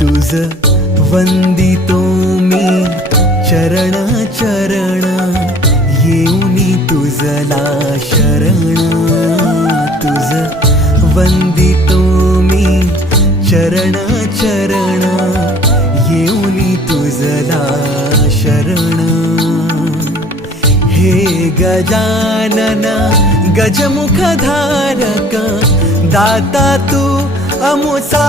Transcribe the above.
तुझ वंदितो मी चरण चरण, येऊनी तुझला शरण. तुझ वंदितो मी चरण चरण, येऊनी तुझला शरण. हे गजानन गजमुखधारक, दाता तू अमुसा.